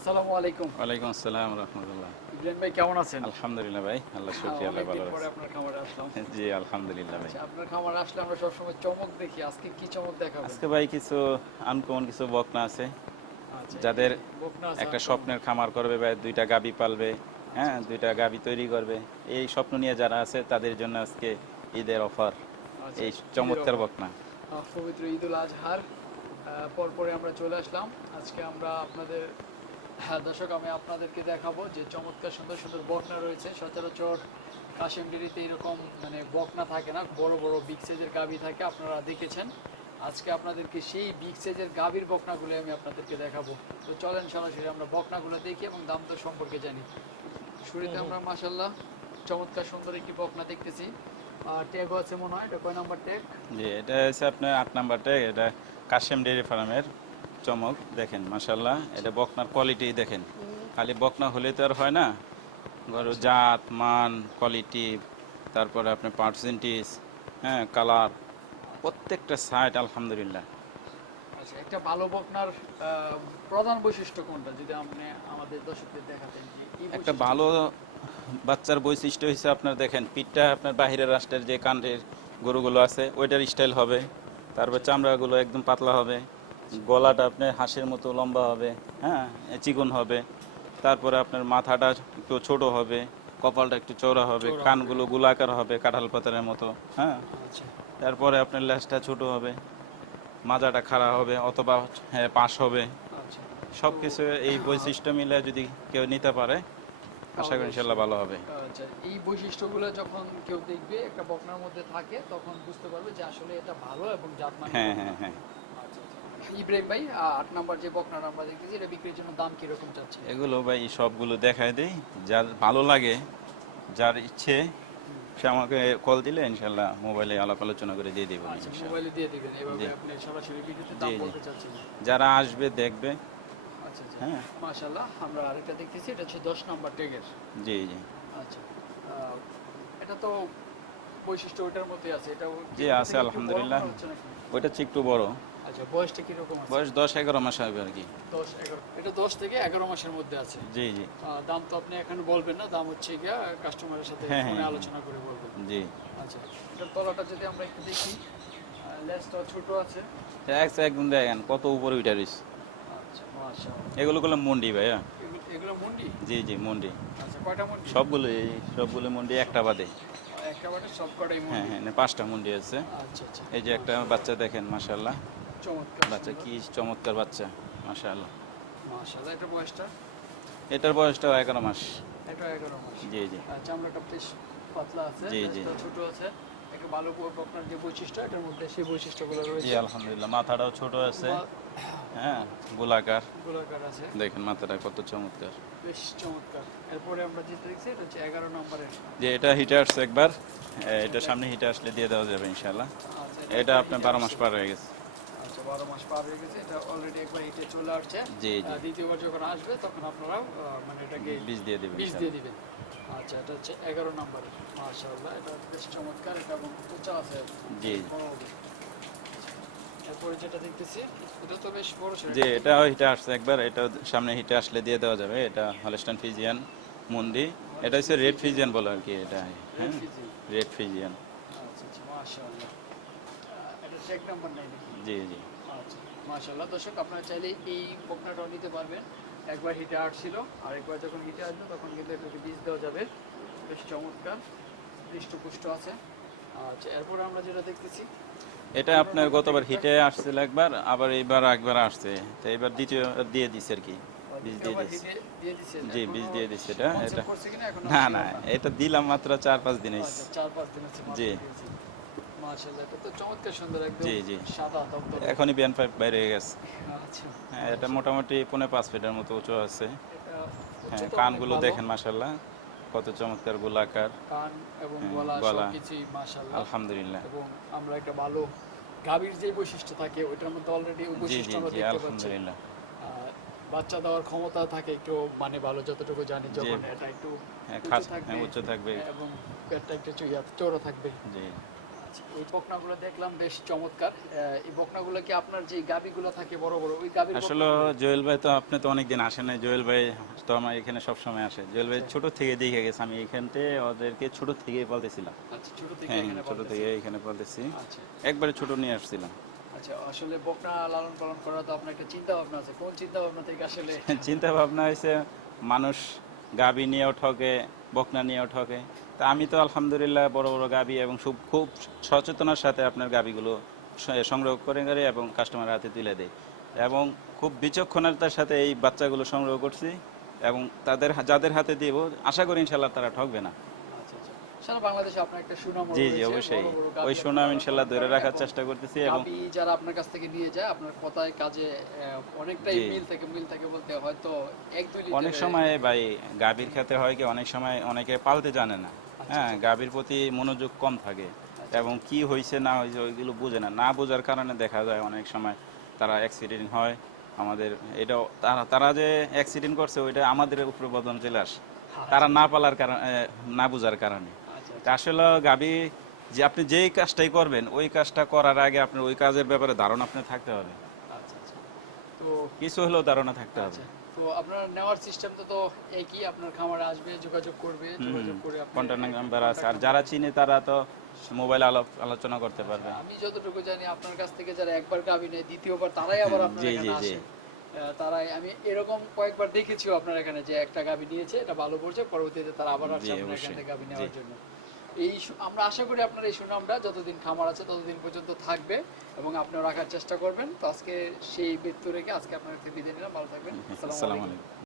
আসসালামু আলাইকুম। ওয়ালাইকুম আসসালাম রহমতুল্লাহ। ইব্রাহিম ভাই কেমন আছেন? আলহামদুলিল্লাহ ভাই আল্লাহ শুক্রিয়া আল্লাহ ভালো আছে। আপনার খামারে আসলাম। জি আলহামদুলিল্লাহ ভাই। আচ্ছা, আপনার খামারে আসলে আমরা সবসময় চমক দেখি আজকে কি চমক দেখাবেন? আজকে ভাই কিছু আনকমন কিছু বকনা আছে। আচ্ছা, যাদের একটা স্বপ্নের খামার করবে বা দুইটা গাবি পালবে হ্যাঁ দুইটা গাবি তৈরি করবে। এই স্বপ্ন নিয়ে যারা আছে তাদের জন্য আজকে ঈদের অফার আচ্ছা, এই চমৎকার। বকনা। পবিত্র ঈদ উল আজহার পরপরে আমরা চলে আসলাম। আজকে আমরা আপনাদের হ্যাঁ দর্শক আমি আপনাদেরকে দেখাবো যে চমৎকার সুন্দর সুন্দর বকনা রয়েছে। সচরাচর কাশিম ডেরিতে এরকম মানে বকনা থাকে না বড় বড় বিগ সাইজের গাভি থাকে আপনারা দেখেছেন। আজকে আপনাদেরকে সেই বিগ সাইজের গাভীর বকনাগুলো আমি আপনাদেরকে দেখাবো। তো চলেন সরাসরি আমরা বকনাগুলো দেখি এবং দাম দর সম্পর্কে জানি। শুরুতে আমরা মাসাল্লাহ চমৎকার সুন্দর একটি বকনা দেখতেছি। আর ট্যাগও আছে মনে হয় এটা কয় নাম্বার ট্যাগ জি এটা হচ্ছে আপনার আট নাম্বারটা এটা কাশেম ডেয়ারি ফার্মের। চমক দেখেন মাসাল্লাহ এটা বকনার কোয়ালিটি দেখেন। খালি বকনা হলে তো আর হয় না। গরু জাত মান কোয়ালিটি তারপরে আপনার পার্সেন্টেজ হ্যাঁ কালার প্রত্যেকটা সাইড আলহামদুলিল্লাহ। আচ্ছা একটা ভালো বকনার প্রধান বৈশিষ্ট্য কোনটা যদি আপনি আমাদের দর্শকদের দেখাতেন যে একটা ভালো বাচ্চার বৈশিষ্ট্য হিসেবে আপনার দেখেন পিঠটা আপনার বাহিরের রাষ্ট্রের যে কান্ডের গরুগুলো আছে ওইটার স্টাইল হবে। তারপর চামড়াগুলো একদম পাতলা হবে। গলাটা আপনার হাঁসের মতো লম্বা হবে হ্যাঁ চিকন হবে তারপরে আপনার মাথাটা একটু ছোট হবে কপালটা একটু চওড়া হবে কানগুলো গোলাকার হবে কাঁঠাল পাতারের মতো হ্যাঁ। আচ্ছা। তারপরে আপনার লেজটা ছোট হবে মাজাটা খাড়া হবে অথবা হ্যাঁ, পাশ হবে। আচ্ছা। সব কিছু এই বৈশিষ্ট্য মিলে যদি কেউ নিতে পারে আশা করি ইনশাল্লাহ ভালো হবে। আচ্ছা এই বৈশিষ্ট্যগুলো যখন কেউ দেখবে একটা বকনার মধ্যে থাকে তখন বুঝতে পারবে যে আসলে এটা ভালো এবং জাতমান হ্যাঁ হ্যাঁ হ্যাঁ। আচ্ছা। ইব্রাহিম ভাই আট নাম্বার যে বকনাটা আমরা দেখতেছি এটা বিক্রির জন্য দাম কীরকম চাচ্ছে? এগুলো ভাই সবগুলো দেখায় দেই। যার ভালো লাগে যার ইচ্ছে সে আমাকে কল দিলে ইনশাল্লাহ মোবাইলে আলাপ আলোচনা করে দিয়ে দেবো আচ্ছা মোবাইলে দিয়ে দিবেন। এভাবে আপনি সরাসরি ভিডিওতে দাম। বলতে চাচ্ছেন? যারা আসবে দেখবে। আচ্ছা আচ্ছা। হ্যাঁ। মাশাআল্লাহ আমরা আরেকটা দেখতেছি এটা হচ্ছে দশ নাম্বার ট্যাগের জি জি। আচ্ছা এটা তো বৈশিষ্ট্য ওটার মধ্যে আছে। এটা জি, আছে আলহামদুলিল্লাহ। ওইটা হচ্ছে একটু বড়। আচ্ছা বয়সটা আছে? বয়স মাস হবে আর কি। এটা দশ থেকে এগারো মাসের মধ্যে আছে। জি জি। দাম তো আপনি এখন বলবেন না দাম হচ্ছে গিয়া কাস্টমারের সাথে হ্যাঁ, ফোনে হ্যাঁ। আলোচনা করে বলবেন। জি। আচ্ছা তলাটা যদি আমরা একটু দেখি লেসটা ছোট আছে। একদম দেখেন কত উপরে উঠে রয়েছে। আচ্ছা মাশাআল্লাহ। এগুলো মন্ডি ভাইয়া এগুলো- এগুলো মুন্ডি? জি জি মন্ডি। আচ্ছা কয়টা মুন্ডি? সবগুলো এই সবগুলো মন্ডি একটা বাদে। একটা সব কটাই হ্যাঁ মুন্ডি। হ্যাঁ পাঁচটা মন্ডি আছে। আচ্ছা আচ্ছা। এই যে একটা বাচ্চা দেখেন মাশাল্লাহ চমৎকার বাচ্চা কি চমৎকার বাচ্চা মাশাআল্লাহ। মাশাআল্লাহ এটা বয়সটা? এটার বয়সটাও এগারো মাস। এটা এগারো মাস। জি জি। চামড়াটা বেশ পাতলা আছে জি, জি। ছোট আছে একটা ভালো বকনার যে বৈশিষ্ট্য এটার মধ্যে সেই বৈশিষ্ট্যগুলো জি আলহামদুলিল্লাহ মাথাটাও ছোট আছে। হ্যাঁ গোলাকার। গোলাকার আছে। দেখেন মাথাটা কত চমৎকার। বেশ চমৎকার। এরপরে আমরা যেটা দেখছি এটা হচ্ছে এগারো নম্বরের। যে এটা হিটে আসছে একবার এটা সামনে হিটে আসলে দিয়ে দেওয়া যাবে ইনশাল্লাহ আচ্ছা এটা আপনার বারো মাস পার হয়ে গেছে। বারো মাস পার হয়ে গেছে এটা অলরেডি একবার হিটে চলে আসছে। জি জি। দ্বিতীয়বার যখন আসবে তখন আপনারা মানে এটাকে বীজ দিয়ে দেবে বীজ দিয়ে দিবেন। আচ্ছা এটা হচ্ছে এগারো নম্বরের মাশাআল্লাহ এটা বেশ চমৎকার এটা এবং উঁচা আছে। জি এরপরে যেটা দেখতেছি এটা তো বেশ বড় এটাও হিটে আসছে একবার এটা সামনে হিটে আসলে দিয়ে দেওয়া যাবে এটা হলস্টান ফিজিয়ান মন্দি এটা হচ্ছে রেড ফিজিয়ান বলে আর কি এটা হ্যাঁ? রেড ফিজিয়ান আচ্ছা আচ্ছা মাশাআল্লাহ। এটা চেক নাম্বার নাই জি জি। আচ্ছা মাশাআল্লাহ দর্শক আপনারা চাইলে এই বকনাটাও নিতে পারবেন। একবার হিটে আসছিল আর একবার যখন হিটে আসবে তখন কিন্তু এটাকে বীজ দেওয়া যাবে। বেশ চমৎকার হৃষ্টপুষ্ট আছে। আচ্ছা এরপরে আমরা যেটা দেখতেছি এটা আপনার গতবার হিটে আসছিল একবার আবার এইবার একবার আসছে। তো এবার দ্বিতীয় দিয়ে দিছে আর কি বীজ দিয়ে দিচ্ছে জি, বীজ দিয়ে দিচ্ছে এটা, এটা- না না এটা দিলাম মাত্র চার পাঁচ দিনে। আচ্ছা, চার পাঁচ দিন জি। মাশাআল্লাহ এটা তো চমৎকার সুন্দর একদম জি, জি। সাদা দবদবে এখনই বিয়ান পাইপ বাইরে হয়ে গেছে। আচ্ছা। হ্যাঁ এটা মোটামুটি পৌনে পাঁচ ফিটের মতো উঁচু আছে। হ্যাঁ কানগুলো দেখেন মাসাল্লাহ কত চমৎকার গোলাকার। কান এবং হ্যাঁ, গলা। সবকিছুই মাশাআল্লাহ। আলহামদুলিল্লাহ। এবং আমরা একটা ভালো গাভীর যে বৈশিষ্ট্য থাকে ওইটার মধ্যে অলরেডি ওই বৈশিষ্ট্য আমরা দেখতে পাচ্ছি। আলহামদুলিল্লাহ। বাচ্চা দেওয়ার ক্ষমতা থাকে একটু মানে ভালো যতটুকু জানি যখন এটা একটু হ্যাঁ উচ্চ থাকবে এবং পেটটা একটু চৌড়া থাকবে। জি। এই বকনাগুলো দেখলাম বেশ চমৎকার। এই বকনাগুলো কি আপনার যে গাবিগুলো থাকে বড় বড় ওই গাবির আসলে জুয়েল ভাই তো আপনি তো অনেকদিন আসেন জুয়েল ভাই তো আমার এখানে সব সময় আসে। জুয়েল ভাই ছোট থেকে দেখে গেছে আমি এখানতে ওদেরকে ছোট থেকেই পালতেছিলাম। আচ্ছা ছোট থেকে হ্যাঁ এখানে ছোট পালতেছেন। থেকে এখানে পালতেছি। আচ্ছা। একবারে ছোট নিয়ে আসছিলাম। আচ্ছা আসলে বকনা লালন পালন করা তো আপনার একটা চিন্তা ভাবনা আছে। কোন চিন্তা ভাবনা থেকে আসলে? চিন্তা ভাবনা হয়েছে মানুষ গাবি নিয়েও ঠকে বকনা নিয়েও ঠকে। তা আমি তো আলহামদুলিল্লাহ বড় বড় গাবি এবং খুব খুব সচেতনার সাথে আপনার গাবিগুলো সংগ্রহ করে করে এবং কাস্টমারের হাতে তুলে দেয় এবং খুব বিচক্ষণতার সাথে এই বাচ্চাগুলো সংগ্রহ করছি এবং তাদের যাদের হাতে দিব আশা করি ইনশাল্লাহ তারা ঠকবে না। আচ্ছা আচ্ছা। সারা বাংলাদেশে আপনার একটা সুনাম জি জি অবশ্যই। ওই সুনাম ইনশাল্লাহ ধরে রাখার চেষ্টা করতেছি এবং যারা আপনার কাছ থেকে নিয়ে যায় আপনার কথায় কাজে অনেকটাই মিল থেকে মিল থেকে বলতে হয়তো এক দুই অনেক সময় ভাই গাভীর ক্ষেত্রে হয় কি অনেক সময় অনেকে পালতে জানে না। হ্যাঁ গাভীর প্রতি মনোযোগ কম থাকে এবং কি হয়েছে না হয়েছে ওইগুলো বোঝে না। না বোঝার কারণে দেখা যায় অনেক সময় তারা অ্যাক্সিডেন্ট হয়। আমাদের এটাও তারা তারা যে অ্যাক্সিডেন্ট করছে ওইটা আমাদের উপরে বদন চলে আসে। তারা না পালার কারণে না বোঝার কারণে। আচ্ছা। আসলে গাভী যে আপনি যেই কাজটাই করবেন ওই কাজটা করার আগে আপনার ওই কাজের ব্যাপারে ধারণা আপনার থাকতে হবে। আচ্ছা আচ্ছা। তো কিছু হলেও ধারণা থাকতে হবে। আচ্ছা। তো আপনার নেওয়ার সিস্টেম তো একই আপনার খামারে আসবে যোগাযোগ করবে যোগাযোগ করে আপনি- কন্ট্যাক্ট নাম্বার আছে আর যারা চিনে তারা তো মোবাইল আলোচনা করতে পারবে। আমি যতটুকু জানি আপনার কাছ থেকে যারা একবার গাবি নেয় দ্বিতীয়বার তারাই আবার আপনার এখানে। আসে। তারাই আমি এরকম কয়েকবার দেখেছিও আপনার এখানে যে একটা গাবি নিয়েছে এটা ভালো পড়ছে পরবর্তীতে তারা আবার আসছে আপনার এখান থেকে গাবি নেওয়ার জন্য। এই আমরা আশা করি আপনার এই সুনামটা যতদিন খামার আছে ততদিন পর্যন্ত থাকবে এবং আপনিও রাখার চেষ্টা করবেন। তো আজকে সেই মৃত্যু রেখে আজকে আপনার থেকে বিদায় নিলাম। ভালো থাকবেন। আসসালামু আলাইকুম।